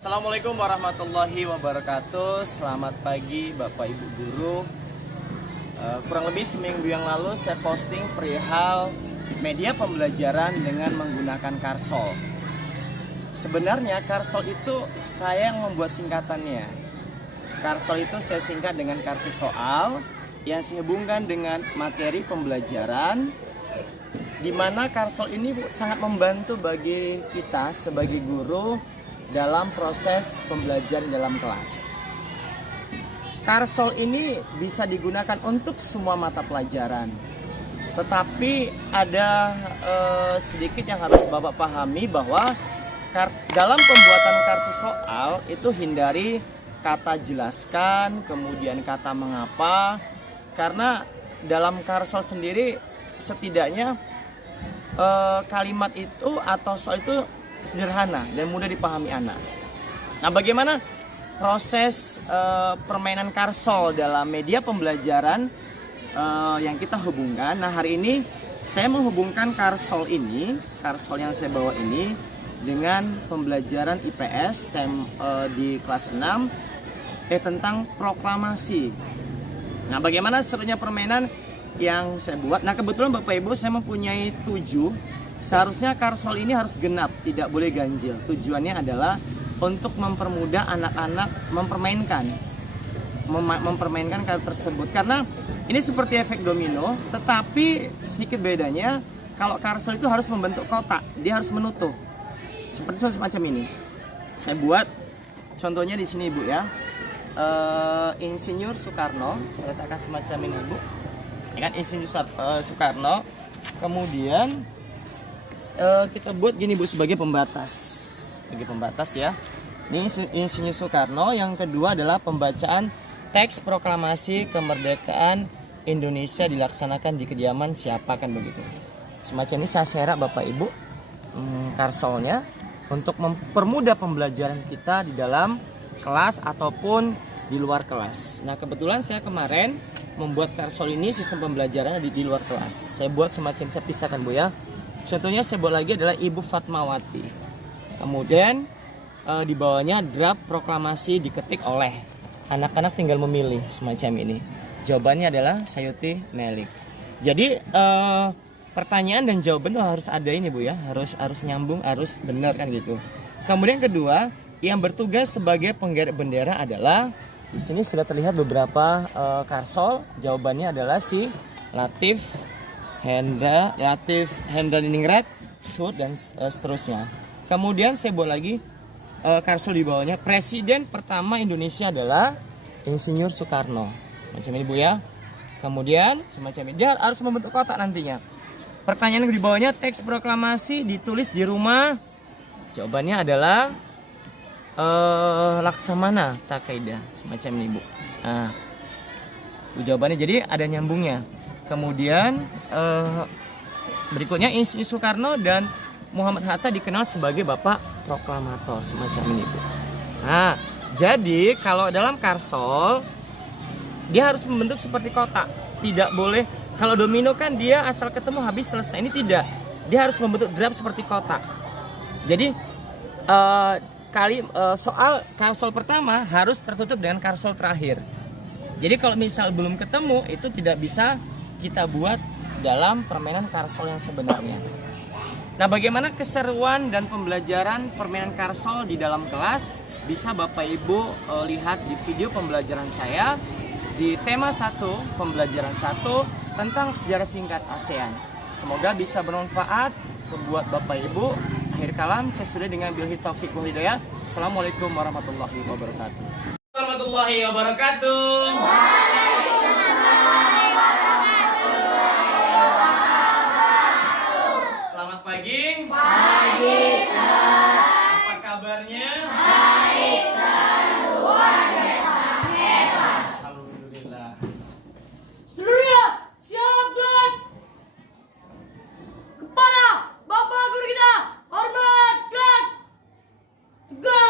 Assalamualaikum warahmatullahi wabarakatuh. Selamat pagi Bapak Ibu Guru. Kurang lebih seminggu yang lalu saya posting perihal media pembelajaran dengan menggunakan Karsol. Sebenarnya Karsol itu saya yang membuat singkatannya. Karsol itu saya singkat dengan kartu soal yang saya hubungkan dengan materi pembelajaran, di mana Karsol ini sangat membantu bagi kita sebagai guru dalam proses pembelajaran dalam kelas. Karsol ini bisa digunakan untuk semua mata pelajaran. Tetapi ada sedikit yang harus Bapak pahami bahwa dalam pembuatan kartu soal itu hindari kata jelaskan, kemudian kata mengapa. Karena dalam Karsol sendiri setidaknya kalimat itu atau soal itu sederhana dan mudah dipahami anak. Nah, bagaimana proses permainan Karsol dalam media pembelajaran yang kita hubungkan? Nah, hari ini saya menghubungkan Karsol ini, Karsol yang saya bawa ini dengan pembelajaran IPS di kelas 6 tentang proklamasi. Nah, bagaimana serunya permainan yang saya buat? Nah, kebetulan Bapak Ibu saya mempunyai 7. Seharusnya Karsol ini harus genap, tidak boleh ganjil. Tujuannya adalah untuk mempermudah anak-anak mempermainkan kartu tersebut. Karena ini seperti efek domino, tetapi sedikit bedanya kalau Karsol itu harus membentuk kotak, dia harus menutup. Seperti semacam ini. Saya buat contohnya di sini Ibu ya. Insinyur Soekarno, saya letakkan semacam ini Ibu. Ini kan Insinyur Soekarno. Kemudian kita buat gini Bu sebagai pembatas ya. Ini Insinyur Soekarno. Yang kedua adalah pembacaan teks proklamasi kemerdekaan Indonesia dilaksanakan di kediaman siapa, kan begitu. Semacam ini saya serak Bapak Ibu Karsolnya untuk mempermudah pembelajaran kita di dalam kelas ataupun di luar kelas. Nah, kebetulan saya kemarin membuat Karsol ini sistem pembelajarannya di luar kelas. Saya buat semacam, saya pisahkan Bu ya. Contohnya saya buat lagi adalah Ibu Fatmawati. Kemudian di bawahnya draft proklamasi diketik oleh anak-anak, tinggal memilih semacam ini. Jawabannya adalah Sayuti Melik. Jadi pertanyaan dan jawaban itu harus ada ini Bu ya, harus nyambung, harus benar kan gitu. Kemudian kedua, yang bertugas sebagai penggerek bendera adalah, di sini sudah terlihat beberapa Karsol. Jawabannya adalah si Latif Hendra Diningrat, Sud, dan seterusnya. Kemudian saya buat lagi Karsol di bawahnya. Presiden pertama Indonesia adalah Insinyur Soekarno. Macam ini Bu ya. Kemudian semacam ini. Dia harus membentuk kotak nantinya. Pertanyaan yang di bawahnya, teks proklamasi ditulis di rumah. Jawabannya adalah Laksamana Takeda. Semacam ini Bu. Nah, jawabannya jadi ada nyambungnya. Kemudian berikutnya Insinyur Soekarno dan Muhammad Hatta dikenal sebagai Bapak Proklamator, semacam ini Bu. Nah, jadi kalau dalam Karsol dia harus membentuk seperti kotak. Tidak boleh, kalau domino kan dia asal ketemu habis selesai. Ini tidak. Dia harus membentuk draft seperti kotak. Jadi soal Karsol pertama harus tertutup dengan Karsol terakhir. Jadi kalau misal belum ketemu, itu tidak bisa kita buat dalam permainan Karsol yang sebenarnya. Nah, bagaimana keseruan dan pembelajaran permainan Karsol di dalam kelas? Bisa Bapak Ibu lihat di video pembelajaran saya di tema 1, pembelajaran 1 tentang sejarah singkat ASEAN. Semoga bisa bermanfaat buat Bapak Ibu. Akhir kalam, saya sudah dengan billahi taufiq wal hidayah. Assalamualaikum warahmatullahi wabarakatuh. Warahmatullahi wabarakatuh. Selamat pagi. Pagi, Sir. Apa kabarnya? Baik, Sir. Luar biasa hebat. Alhamdulillah. Seluruhnya siap dan kepada Bapak Guru kita hormat gerak. Gerak.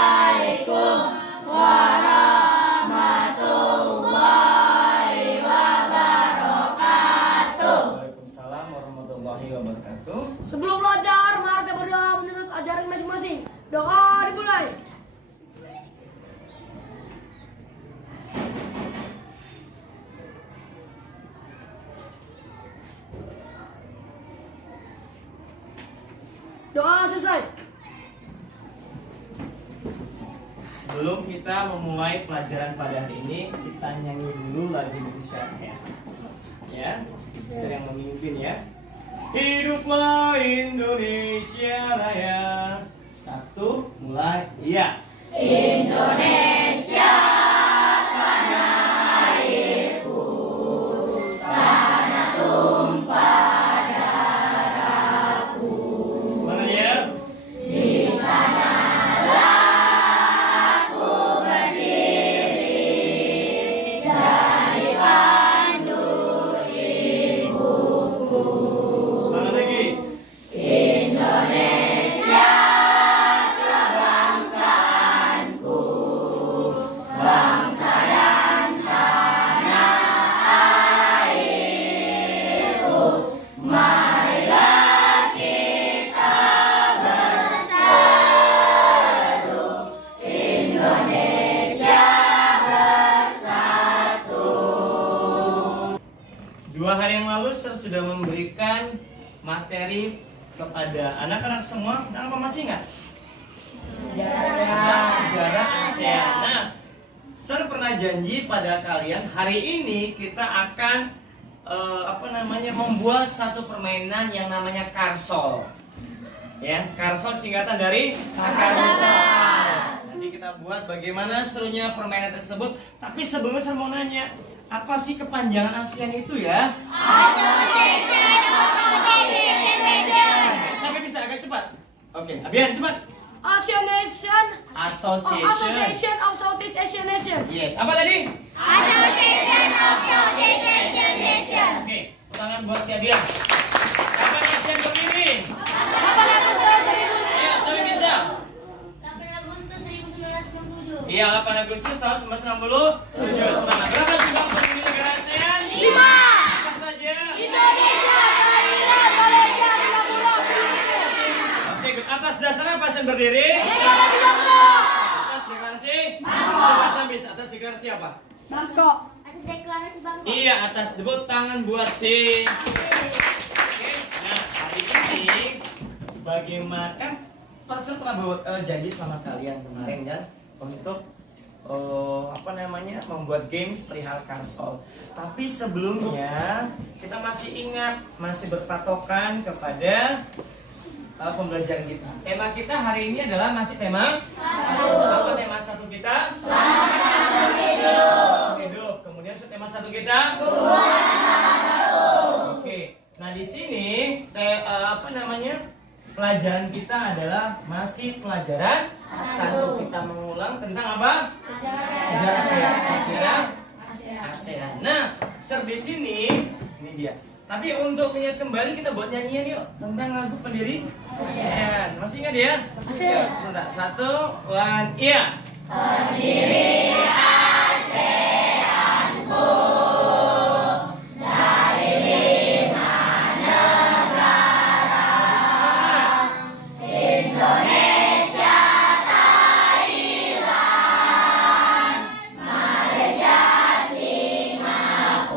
Assalamualaikum warahmatullahi wabarakatuh. Waalaikumsalam warahmatullahi wabarakatuh. Sebelum belajar, pelajaran masing-masing. Doa dimulai. Doa selesai. Sebelum kita memulai pelajaran pada hari ini, kita nyanyi dulu lagu Indonesia Raya. Ya, saya yang memimpin ya. Hiduplah Indonesia Raya. Satu, mulai. Iya. Indonesia tanah airku, tanah tumpah darahku. Semangat ya. Di sanalah aku berdiri, jadi pandu ibuku. Semangat lagi. Indonesia kebangsaanku, bangsa dan tanah airku. Marilah kita berseru, Indonesia bersatu. 2 hari yang lalu saya sudah memberikan materi kepada anak-anak semua. Nah, apa masih ingat? Sejarah ASEAN. Nah, saya pernah janji pada kalian hari ini kita akan membuat satu permainan yang namanya Karsol. Ya, Karsol singkatan dari Karsol. Nanti kita buat bagaimana serunya permainan tersebut. Tapi sebelumnya saya mau nanya, apa sih kepanjangan ASEAN itu ya? Sampai bisa agak cepat. Oke, Abian cepat. Asian Nation, Association. of Southeast Asian Nation. Yes, apa tadi? Association of Southeast Asian Nation. Oke, tangan buat si Abian. Kapan ASEAN berdiri? 8 Agustus 1967. Ayo, sampai bisa. 8 Agustus 1967. Iya, 8 Agustus tahun 1967. Semangat. Berapa jumlah penduduk negara ASEAN? 5. Apa saja? Indonesia, Thailand, Malaysia, Singapura, Filipina. Oke, good. Atas dasar apa ASEAN berdiri? Deklarasi Bangkok. Atas deklarasi? Coba sambil atas deklarasi apa? Bangkok. Atas deklarasi Bangkok. Iya, atas tepuk tangan buat si. Oke, nah hari ini bagaimana kan Pastor pernah buat janji sama kalian kemarin kan untuk membuat games perihal Karsol. Tapi sebelumnya kita masih ingat, masih berpatokan kepada pembelajaran kita. Tema kita hari ini adalah masih tema apa tema satu kita? Selamat hidup. Kemudian tema satu kita? Oke. Nah di sini pelajaran kita adalah masih pelajaran satu. Kita mengulang tentang apa? Sejarah ASEAN. Nah, di sini ini dia. Tapi untuk mengingat kembali kita buat nyanyian yuk tentang lagu pendiri ASEAN. Masih ingat ya? Ya, sebentar. 1, 1, iya. Pendiri ASEANku dari 5 negara, Indonesia, Thailand, Malaysia, Singapura,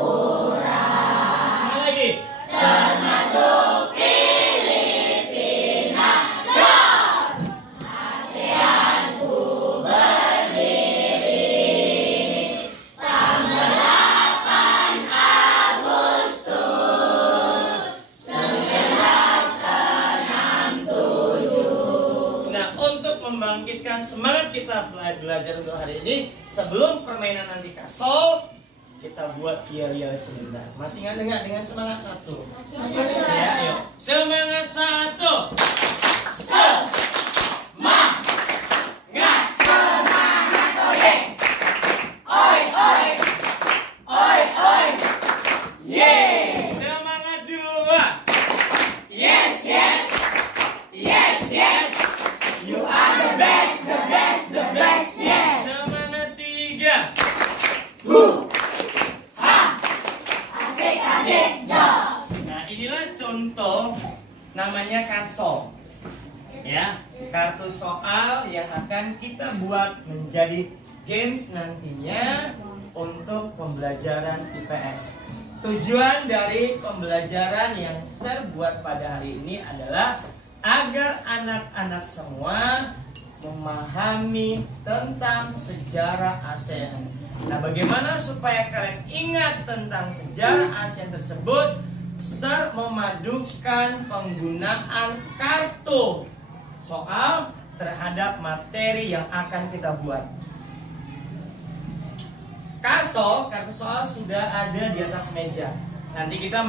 Sekali lagi. termasuk Filipina. ASEANku berdiri tanggal 8 Agustus 1967. Nah, untuk membangkitkan semangat kita belajar untuk hari ini, sebelum permainan nanti Karsol, kita buat yel-yel sebentar. Masih ingat nggak dengan semangat satu? Masih ya, ayo. Semangat satu. Semangat oye. Oi oi. Oi oi. Yeay. Semangat dua. Yes yes. Yes yes. You are the best, the best, the best. Yes. Semangat tiga. Asik asik jos. Nah inilah contoh namanya Karsol. Ya, kartu soal yang akan kita buat menjadi games nantinya untuk pembelajaran IPS. Tujuan dari pembelajaran yang saya buat pada hari ini adalah agar anak-anak semua memahami tentang sejarah ASEAN. Nah, bagaimana supaya kalian ingat tentang sejarah ASEAN tersebut? Ser memadukan penggunaan kartu soal terhadap materi yang akan kita buat. Kartu soal sudah ada di atas meja. Nanti kita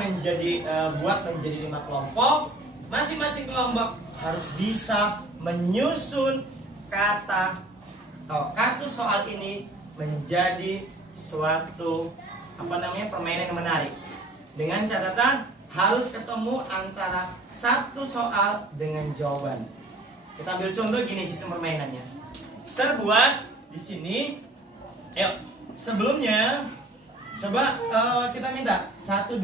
buat menjadi 5 kelompok. Masing-masing kelompok harus bisa menyusun kata atau kartu soal ini menjadi suatu permainan yang menarik. Dengan catatan harus ketemu antara satu soal dengan jawaban. Kita ambil contoh gini sistem permainannya. Ser buat di sini. Ayo, sebelumnya coba kita minta 1, 2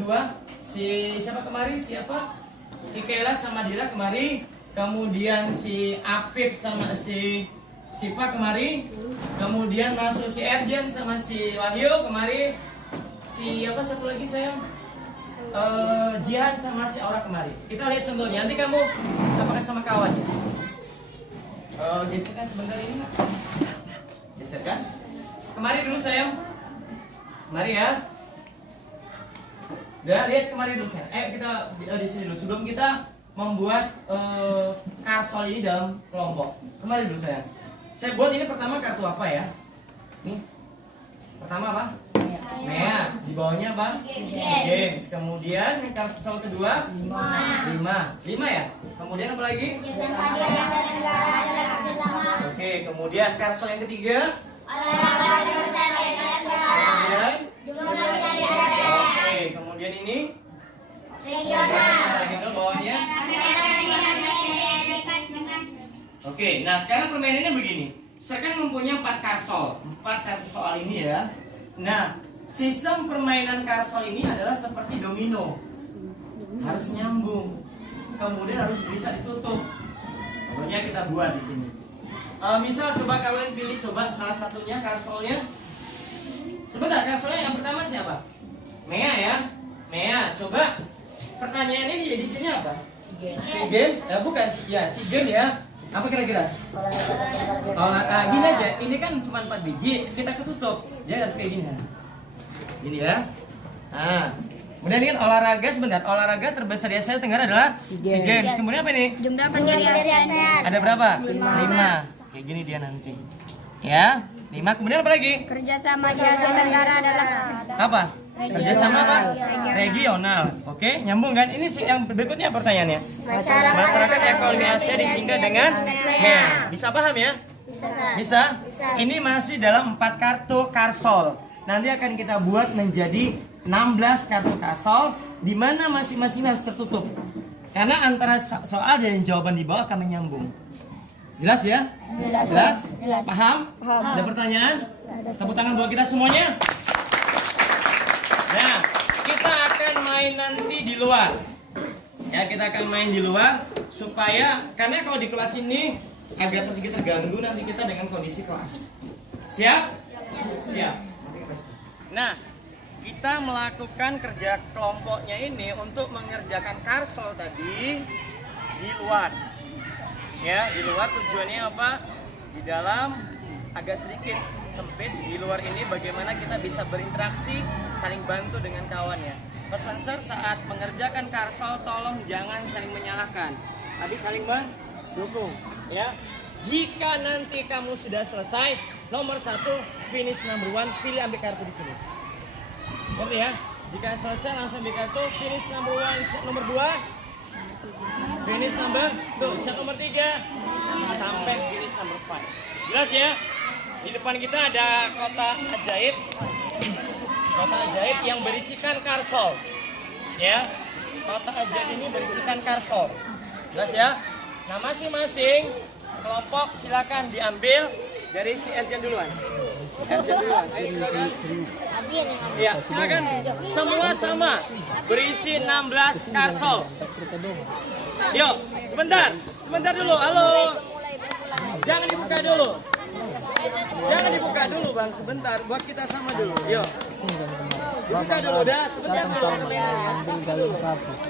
siapa kemari? Siapa? Si Kela sama Dira kemari. Kemudian si Apip sama si Sipa kemari. Kemudian masuk si Erjan sama si Wahyu kemari. Si apa satu lagi sayang? Jihan sama si Aura kemari. Kita lihat contohnya. Nanti kamu apakah sama kawannya? Geserkan sebentar ini. Geserkan. Kemari dulu sayang. Mari ya. Udah lihat kemari dulu sayang. Kita di sini dulu. Sebelum kita membuat karsol ini dalam kelompok. Kemari dulu sayang. Saya buat ini pertama kartu apa ya? Nih. Pertama apa? Mea. Di bawahnya apa? Games. Kemudian yang karsol kedua? 5 ya? Kemudian apa lagi? Oke, kemudian karsol yang ketiga? Kemudian ini regional bawahnya. Oke, nah sekarang permainannya begini. Saya kan mempunyai 4 karsol, 4 kartu soal ini ya. Nah, sistem permainan karsol ini adalah seperti domino. Harus nyambung. Kemudian harus bisa ditutup. Contohnya kita buat di sini. Misal coba kalian pilih salah satunya karsolnya. Sebentar, karsolnya yang pertama siapa? Mea ya. Mea, coba pertanyaannya di sini apa? Si games? Bukan si game ya. Apa kira-kira? Gini aja, ini kan cuma 4 biji, kita ketutup. Jadi harus kayak gini. Gini ya. Nah, kemudian ini olahraga sebentar. Olahraga terbesar di Asia Tenggara adalah SEA Games. Kemudian apa nih? Jumlah pendiri ASEAN. Ada berapa? 5. Kayak gini dia nanti. Ya, 5. Kemudian apa lagi? Kerjasama di Asia Tenggara adalah Apa? Kerjasama apa? Regional. Oke, nyambung kan? Ini yang berikutnya pertanyaannya. Masyarakat ekonomi Asia disinggah dengan MEA. Bisa paham ya? Bisa? Ini masih dalam 4 kartu karsol. Nanti akan kita buat menjadi 16 kartu karsol, di mana masing-masing harus tertutup. Karena antara soal dan jawaban di bawah akan menyambung. Jelas ya? Jelas? Paham? Ada pertanyaan? Tepuk tangan buat kita semuanya. Nah, kita akan main nanti di luar. Ya, kita akan main di luar supaya karena kalau di kelas ini agak sedikit terganggu nanti kita dengan kondisi kelas. Siap? Siap. Nah, kita melakukan kerja kelompoknya ini untuk mengerjakan karsol tadi di luar. Ya, di luar tujuannya apa? Di dalam agak sedikit sempit. Di luar ini bagaimana kita bisa berinteraksi, saling bantu dengan kawannya. Pesan Sir saat mengerjakan karsol tolong jangan saling menyalahkan, tapi saling mendukung. Ya, jika nanti kamu sudah selesai, nomor 1 finish number 1, pilih ambil kartu di sini. Oke ya, jika selesai langsung ambil kartu, finish number 1, set nomor 2, finish number 2, set nomor 3, sampai finish number 5. Jelas ya? Di depan kita ada kotak ajaib. Kotak ajaib yang berisikan karsol. Ya. Kotak ajaib ini berisikan karsol. Jelas ya? Nah, masing-masing kelompok silakan diambil dari si Erjan duluan. Erjan duluan. Ayo silakan. Ya, silakan. Semua sama. Berisi 16 karsol. Yuk, sebentar. sebentar dulu. Halo. Jangan dibuka dulu. Jangan dibuka dulu bang, sebentar. Buat kita sama dulu. Yuk. Buka dulu dah, sebentar dulu.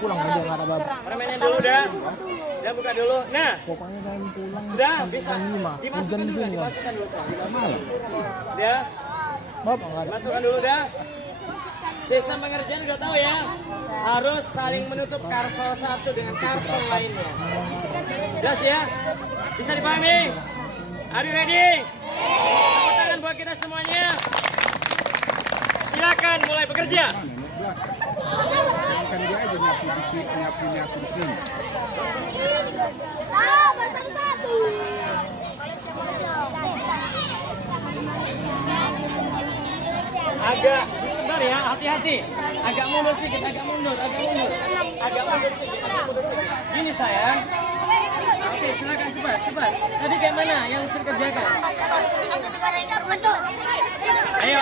Pulang aja nggak ada bapak. Permainnya dulu dah. Udah buka dulu. Nah, Pokoknya jangan pulang. sudah bisa. Lima. Dimasukkan dulu, Hujan kan. dimasukkan dulu. Malah. Ya, Bapak nggak ada. masukkan dulu dah. Sistem pengerjaan udah tahu ya. Harus saling menutup karsol satu dengan karsol lainnya. Jelas ya? Bisa dipahami? Are you ready? Tepuk tangan buat kita semuanya. Silakan mulai bekerja. Kan dia aja nyapu di sini, nyapu di sini. Bersatu-satu. Agak sebentar ya, hati-hati. Agak mundur sedikit, agak mundur sedikit. Gini sayang. Oke, silakan cepat. Tadi kayak mana yang harus dikerjakan? Ayo.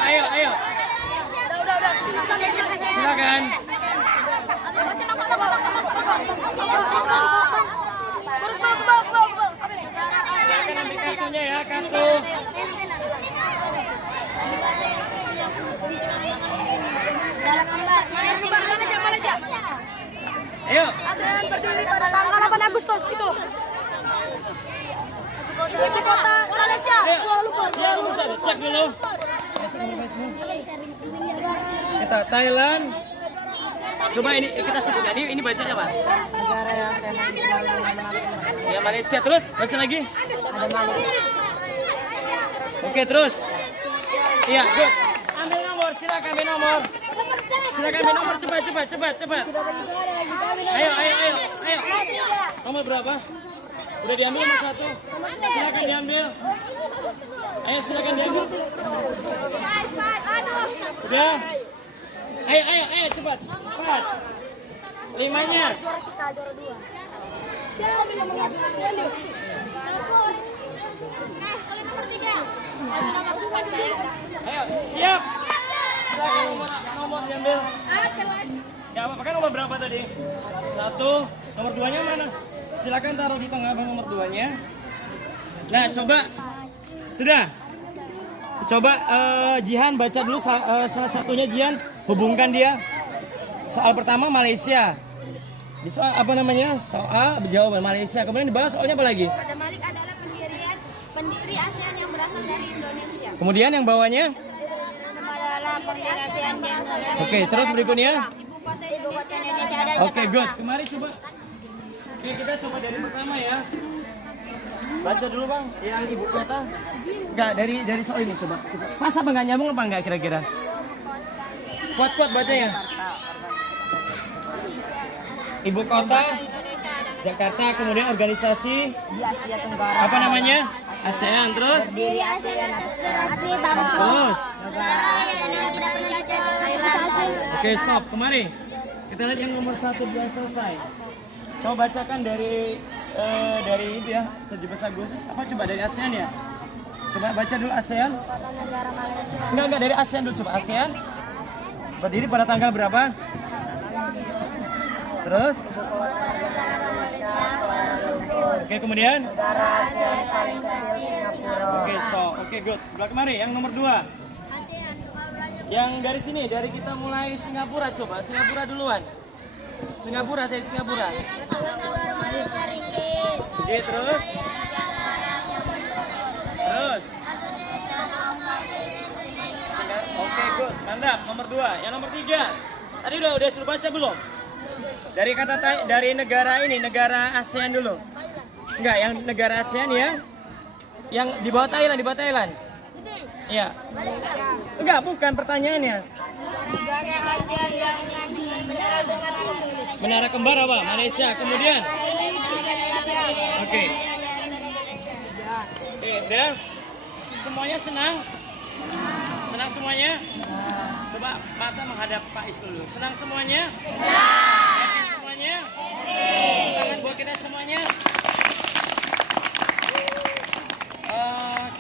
Udah. Sini. Silakan. Silakan ambil kartunya ya, kartu. Malaysia. Ayo. ASEAN berdiri pada tanggal 8 Agustus itu. Ibu kota Malaysia. Siap, bisa cek dulu. Kita Thailand. Coba ini kita sebutkan ini bacanya apa? Ya Malaysia, terus baca lagi. Oke, terus. Iya, good. Ambil nomor, silakan ambil nomor. Cepat. Ayo. Nomor berapa? Udah diambil nomor 1. Silakan diambil. Ayo silakan diambil. Udah. Ayo cepat. 4. 5-nya. Ayo, siap. Silakan nomor diambil. Ya, kan nomor berapa tadi? 1. Nomor 2-nya mana? Silakan taruh di tengah bang nomor 2-nya. Nah, coba. Sudah. Coba Jihan baca dulu salah satunya Jihan, hubungkan dia. Soal pertama Malaysia. Di soal apa namanya? Soal jawaban Malaysia. Kemudian di bawah soalnya apa lagi? Raja Malik adalah pendiri ASEAN yang berasal dari Indonesia. Kemudian yang bawahnya? Adalah pendiri ASEAN yang berasal dari Oke, terus berikutnya? Ibu kota Indonesia ada di Oke, good. Kemari coba. Oke, kita coba dari pertama ya. Baca dulu bang, yang ibu kota. Enggak, dari soal ini coba. Pas apa nggak nyambung apa nggak kira-kira? Kuat bacanya. Ibu kota Jakarta, kemudian organisasi di Asia Tenggara. apa namanya? ASEAN, terus? Pendiri ASEAN bangsa. Terus? Negara ASEAN yang tidak pernah dijajah. Oke, stop. Kemari. Kita lihat yang nomor 1 sudah selesai. Coba bacakan dari itu ya, 17 Agustus. Apa coba dari ASEAN ya? Coba baca dulu ASEAN. Enggak dari ASEAN dulu, coba ASEAN. Berdiri pada tanggal berapa? Terus? Oke, kemudian? Oke, stop. Oke, good. Sebelah kemari, yang nomor 2. Yang dari sini, dari kita mulai Singapura, coba. Singapura duluan. Singapura. Oke, terus? Oke, good. Mantap. Nomor 2. Yang nomor 3. Tadi udah suruh baca belum? Dari dari negara ini, negara ASEAN dulu. Enggak, yang negara ASEAN ya. Yang di bawah Thailand, Iya. Enggak, bukan pertanyaannya. Menara kembar apa? Malaysia. Kemudian? Oke, udah. Semuanya senang? Senang semuanya? Coba mata menghadap Pak Is dulu. Senang semuanya? Happy semuanya? Tangan buat kita semuanya.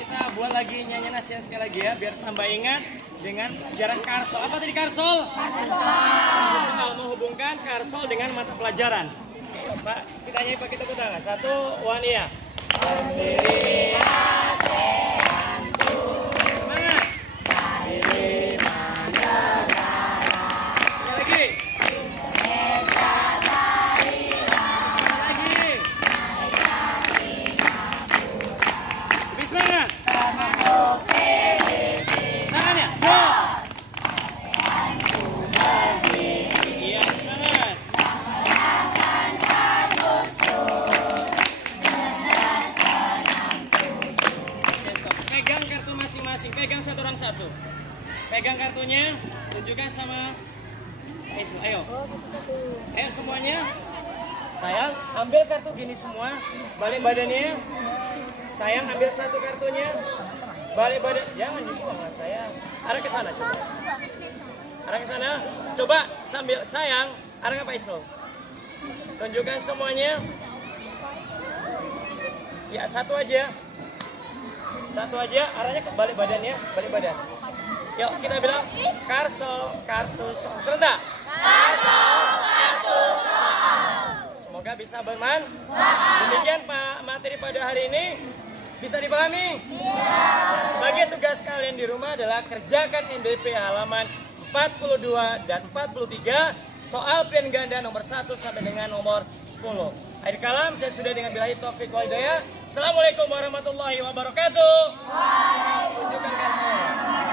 Kita buat lagi nyanyian ASEAN sekali lagi ya, biar tambah ingat dengan ajaran Karsol. Apa tadi Karsol? Karsol menghubungkan Karsol dengan mata pelajaran. Pak, kita nyanyi pakai tepuk tangan. 1, 1 ya. Semangat. Sekali lagi. Lebih semangat. Tangannya. Go. Iya, semangat. Oke, stop. Pegang kartu masing-masing. Pegang satu orang satu. Pegang kartunya. Tunjukkan sama Isnu. Ayo. Ayo semuanya. Sayang, ambil kartu gini semua. Balik badannya. Sayang, ambil satu kartunya. Balik badan. Jangan dibuang lah sayang. Arah ke sana coba. Arah ke sana. Coba sambil sayang. Arah ke Pak Isnu. Tunjukkan semuanya. Ya, satu aja. Satu aja. Arahnya ke balik badannya. Balik badan. Yuk, kita bilang Karso kartu soal. Serentak. Karso kartu soal. Semoga bisa bermanfaat. Demikian Pak materi pada hari ini. Bisa dipahami? Bisa. Sebagai tugas kalian di rumah adalah kerjakan NBP halaman 42 dan 43 soal pilihan ganda nomor 1 sampai dengan nomor 10. Akhir kalam, saya sudah dengan billahi taufik wal hidayah. Assalamualaikum warahmatullahi wabarakatuh. Waalaikumsalam.